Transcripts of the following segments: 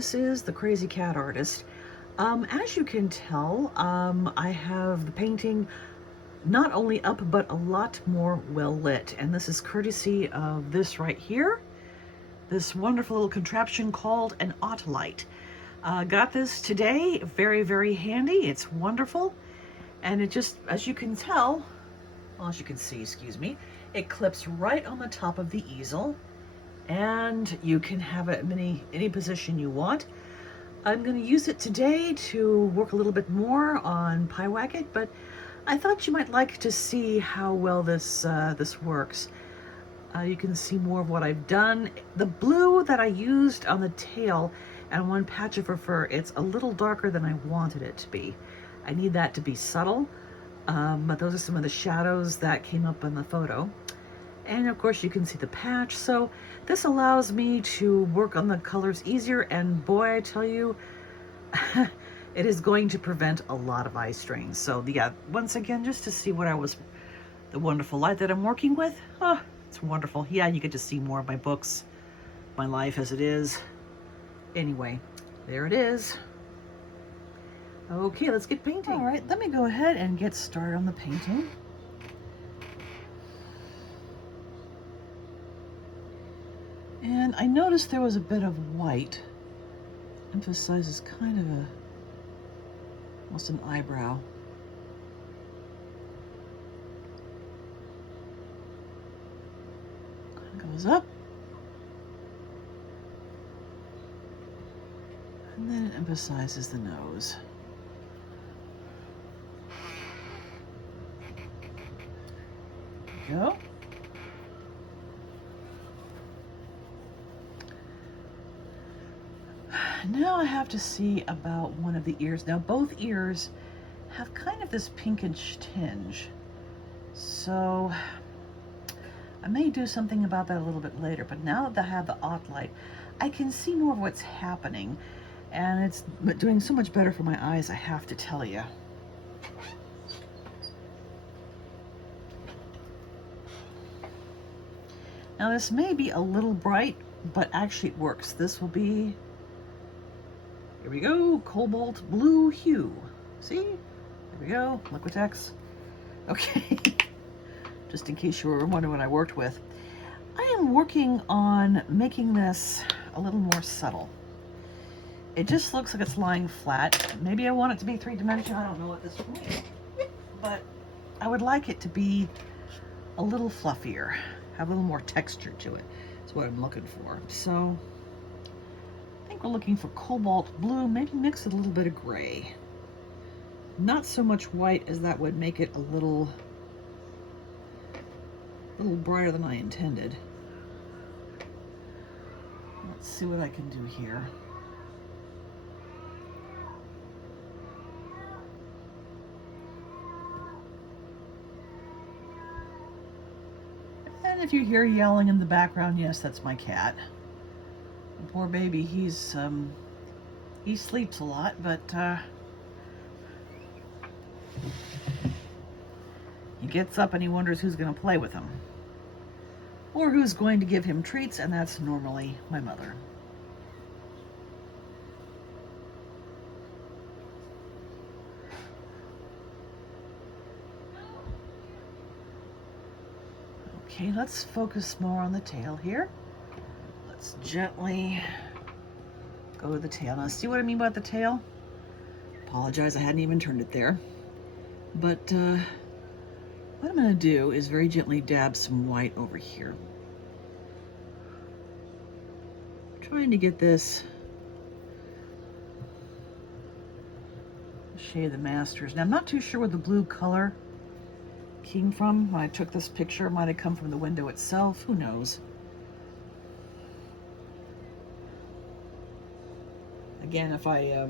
this is the Crazy Cat Artist. As you can tell, I have the painting not only up, but a lot more well lit. And this is courtesy of this right here, this wonderful little contraption called an Autolite. Got this today, very, very handy. It's wonderful. And it just, as you can tell, well, as you can see, excuse me, it clips right on the top of the easel. And you can have it in any position you want. I'm going to use it today to work a little bit more on Pyewacket, but I thought you might like to see how well this works. You can see more of what I've done. The blue that I used on the tail and one patch of her fur, it's a little darker than I wanted it to be. I need that to be subtle, but those are some of the shadows that came up in the photo. And of course you can see the patch, so this allows me to work on the colors easier, and boy, I tell you, it is going to prevent a lot of eye strain. So yeah, once again, just to see the wonderful light that I'm working with, oh, it's wonderful. Yeah, you get to see more of my books, my life as it is. Anyway, there it is. Okay, let's get painting. All right, let me go ahead and get started on the painting. And I noticed there was a bit of white. Emphasizes kind of almost an eyebrow. Kind of goes up. And then it emphasizes the nose. There we go. Now I have to see about one of the ears. Now both ears have kind of this pinkish tinge. So I may do something about that a little bit later, but now that I have the Autolite, I can see more of what's happening. And it's doing so much better for my eyes, I have to tell you. Now this may be a little bright, but actually it works. This will be, here we go, cobalt blue hue. See? There we go, Liquitex. Okay, just in case you were wondering what I worked with. I am working on making this a little more subtle. It just looks like it's lying flat. Maybe I want it to be three-dimensional, I don't know at this point. But I would like it to be a little fluffier, have a little more texture to it. That's what I'm looking for. So I think we're looking for cobalt blue, maybe mix with a little bit of gray. Not so much white, as that would make it a little brighter than I intended. Let's see what I can do here. And if you hear yelling in the background, yes, that's my cat. The poor baby, he sleeps a lot, but he gets up and he wonders who's going to play with him. Or who's going to give him treats, and that's normally my mother. Okay, let's focus more on the tail here. Let's gently go to the tail. Now, see what I mean by the tail? Apologize, I hadn't even turned it there. But what I'm going to do is very gently dab some white over here. Trying to get this shade of the Masters. Now, I'm not too sure where the blue color came from when I took this picture. It might have come from the window itself. Who knows? Again, if I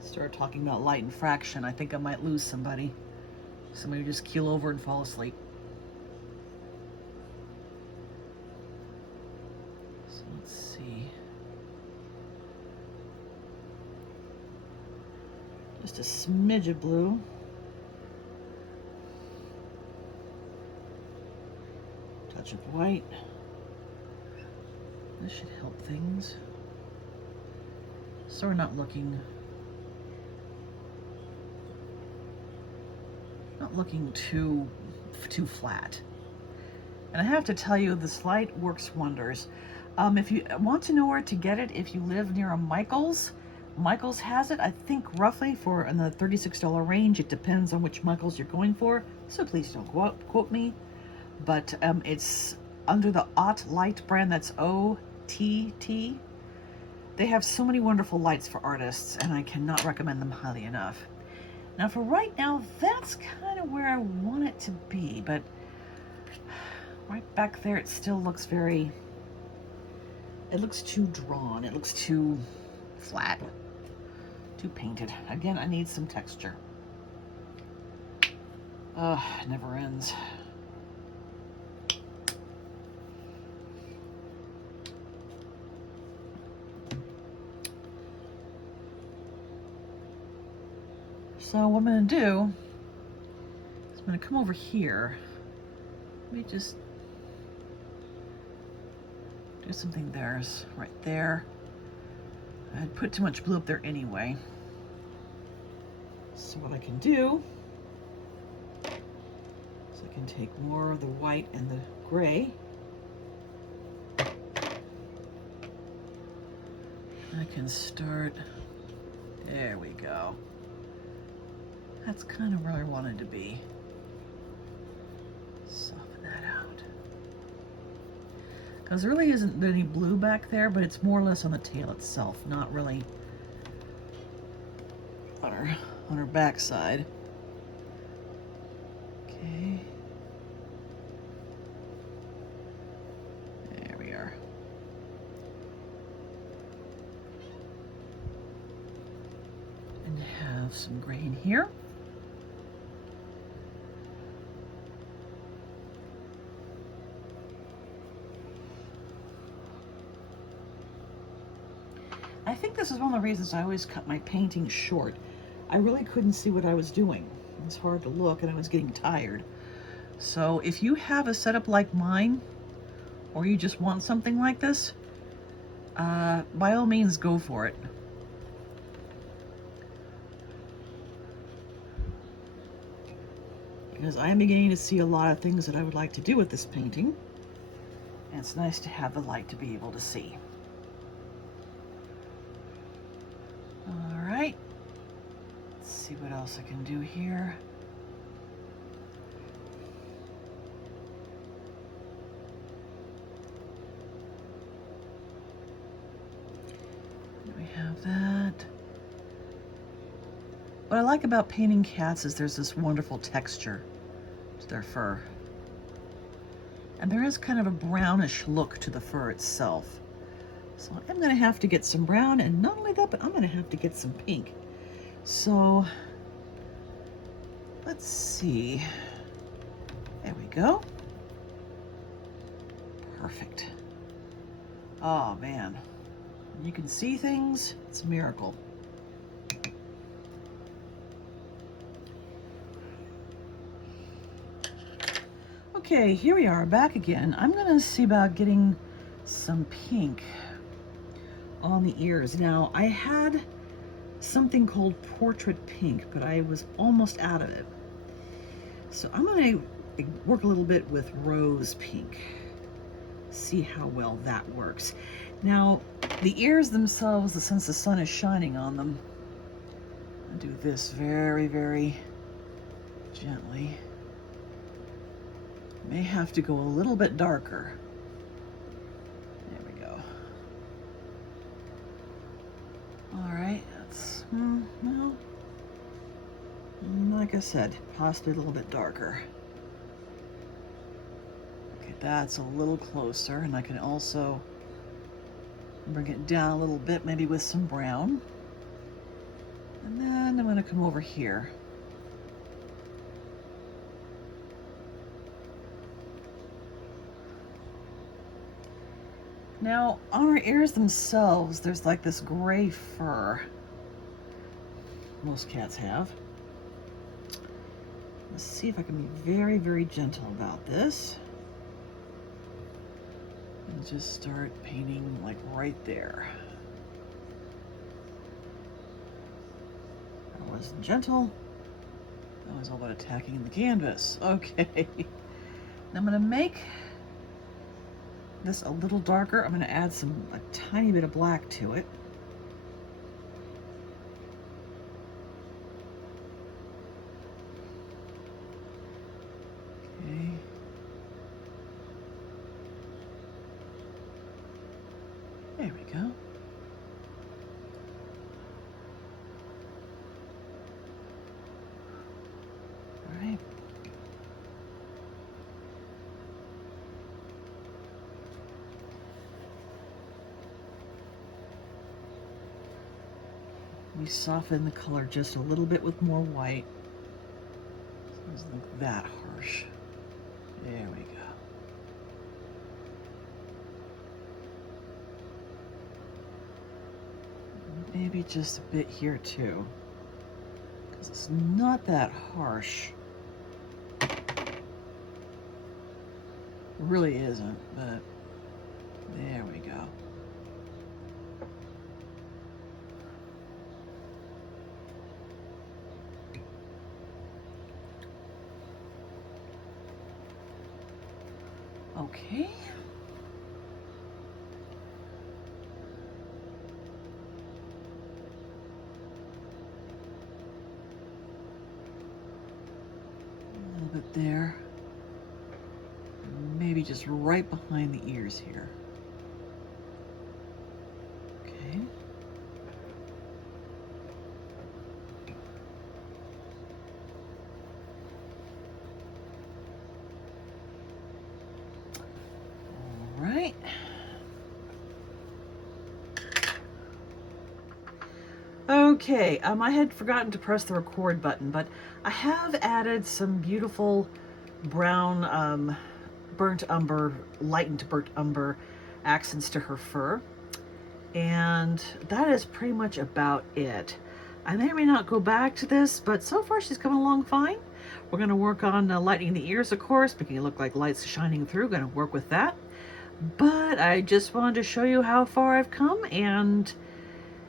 start talking about light and fraction, I think I might lose somebody. Somebody just keel over and fall asleep. So let's see. Just a smidge of blue. Touch of white. This should help things. So we're not looking too flat. And I have to tell you, this light works wonders. If you want to know where to get it, if you live near a Michaels, Michaels has it, I think roughly for in the $36 range. It depends on which Michaels you're going for, so please don't quote me. But it's under the Ott Light brand, that's OTT. They have so many wonderful lights for artists, and I cannot recommend them highly enough. Now for right now, that's kind of where I want it to be, but right back there it still looks it looks too drawn, it looks too flat, too painted. Again, I need some texture. It never ends. So what I'm going to do is I'm going to come over here. Let me just do something there, right there. I'd put too much blue up there anyway. So what I can do is I can take more of the white and the gray. I can start, there we go. That's kind of where I wanted to be. Soften that out. Because there really isn't any blue back there, but it's more or less on the tail itself, not really on her backside. Okay. There we are. And have some gray in here. I think this is one of the reasons I always cut my painting short. I really couldn't see what I was doing. It's hard to look and I was getting tired. So if you have a setup like mine, or you just want something like this, by all means go for it. Because I am beginning to see a lot of things that I would like to do with this painting. And it's nice to have the light to be able to see. Alright, let's see what else I can do here. We have that. What I like about painting cats is there's this wonderful texture to their fur. And there is kind of a brownish look to the fur itself. So I'm going to have to get some brown, and not only that, but I'm going to have to get some pink. So let's see. There we go. Perfect. Oh man, you can see things. It's a miracle. Okay, here we are back again. I'm going to see about getting some pink on the ears. Now, I had something called Portrait Pink, but I was almost out of it. So I'm going to work a little bit with Rose Pink. See how well that works. Now, the ears themselves, since the sun is shining on them, I'll do this very, very gently. May have to go a little bit darker. Alright, that's, well, like I said, possibly a little bit darker. Okay, that's a little closer, and I can also bring it down a little bit, maybe with some brown. And then I'm going to come over here. Now, on our ears themselves, there's like this gray fur. Most cats have. Let's see if I can be very, very gentle about this. And just start painting like right there. wasn't gentle. That was all about attacking the canvas. Okay. Now I'm going to make this a little darker. I'm going to add a tiny bit of black to it. Okay. There we go. All right. We soften the color just a little bit with more white. So it doesn't look that harsh. There we go. Maybe just a bit here too, because it's not that harsh. It really isn't, but there we go. Okay. A little bit there. Maybe just right behind the ears here. Okay. All right. Okay, I had forgotten to press the record button, but I have added some beautiful brown burnt umber, lightened burnt umber accents to her fur. And that is pretty much about it. I may or may not go back to this, but so far she's coming along fine. We're going to work on lightening the ears, of course, making it look like lights shining through. Going to work with that. But I just wanted to show you how far I've come, and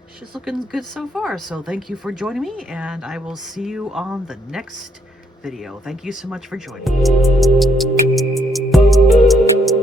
she's looking good so far. So thank you for joining me, and I will see you on the next video. Thank you so much for joining me.